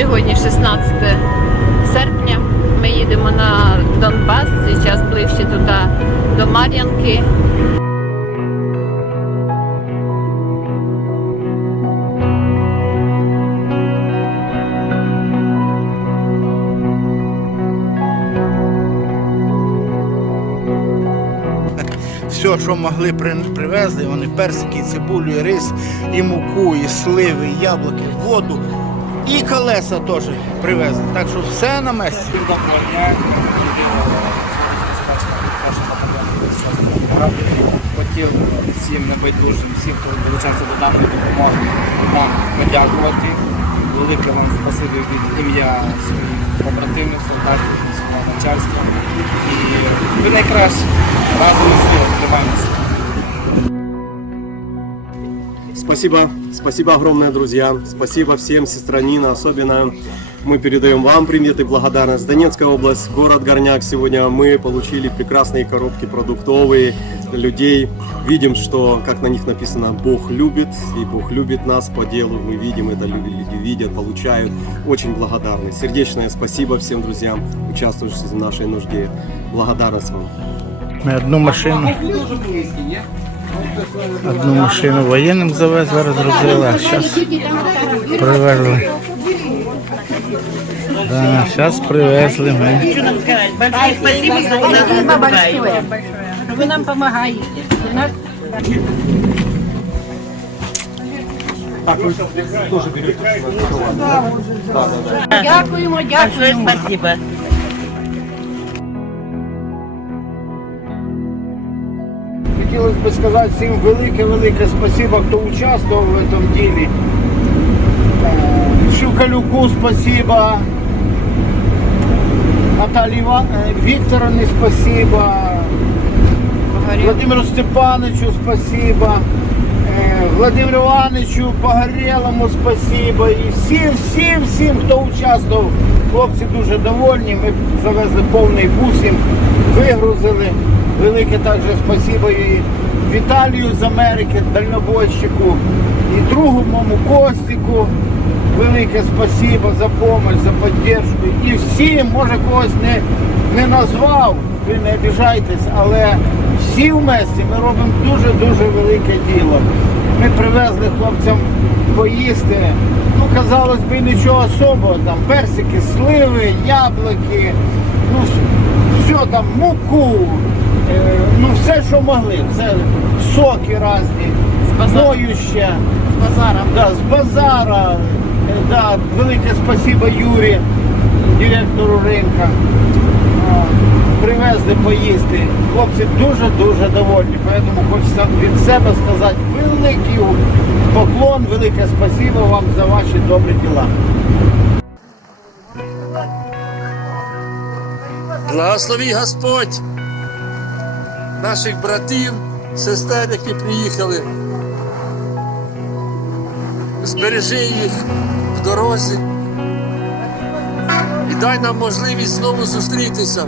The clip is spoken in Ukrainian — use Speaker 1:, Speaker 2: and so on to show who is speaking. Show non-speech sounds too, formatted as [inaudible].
Speaker 1: Сьогодні 16 серпня. Ми їдемо на Донбас. Зараз ближче туди до Мар'янки. [laughs]
Speaker 2: Все, що могли, при- привезли, вони персики, і цибулю, і рис, і муку, і сливи, і яблуки, воду, і колеса теж привезли. Так що все на місці.
Speaker 3: Хотів всім небайдужим, всім, хто долучався до даної допомоги, вам подякувати. Велике вам спасибі від ім'я своїх побратимів, солдатів, свого начальства. І ви найкраще. Разом і сили тримаємося.
Speaker 4: Спасибо, спасибо огромное, друзья. Спасибо всем, сестранина. Особенно мы передаем вам привет и благодарность. Донецкая область, город Горняк. Сегодня мы получили прекрасные коробки продуктовые людей. Видим, что, как на них написано, Бог любит, и Бог любит нас по делу. Мы видим это, люди видят, получают. Очень благодарны. Сердечное спасибо всем друзьям, участвующим в нашей нужде. Благодарность вам.
Speaker 2: Ми одну машину. Одну машину воєнним завезли, розробили, а зараз привезли. Да, зараз привезли ми.
Speaker 5: Спасибо большое. Вы нам нас Дякуємо, дякуємо. Спасибо.
Speaker 2: Хотілося б сказати всім велике-велике спасибо, хто участвував в цьому ділі. Е, Шукалюку спасибо. Наталі Іва- е, спасибо. Владимиру Степановичу спасибо. Е, Владимиру Івановичу Погорелому спасибо. І всім, всім, всім, хто участвував. Хлопці дуже довольні. Ми завезли повний бус вигрузили. Велике також спасибо і Віталію з Америки, дальнобойщику, і другу моєму Костіку. Велике спасибо за допомогу, за підтримку. І всім, може когось не, не назвав, ви не обіжайтесь, але всі вместе ми робимо дуже-дуже велике діло. Ми привезли хлопцям поїсти. Ну, казалось би, нічого особого, там персики, сливи, яблуки, ну все там, муку, ну все, що могли, все, соки різні, моюще.
Speaker 1: З базаром.
Speaker 2: Да, з базара. Е, Да, велике спасибо Юрі, директору ринка. Привезли поїсти. Хлопці дуже-дуже довольні. Тому хочеться від себе сказати великий поклон, велике спасибо вам за ваші добрі діла.
Speaker 6: Благослови Господь наших братів, сестер, які приїхали. Збережи їх в дорозі і дай нам можливість знову зустрітися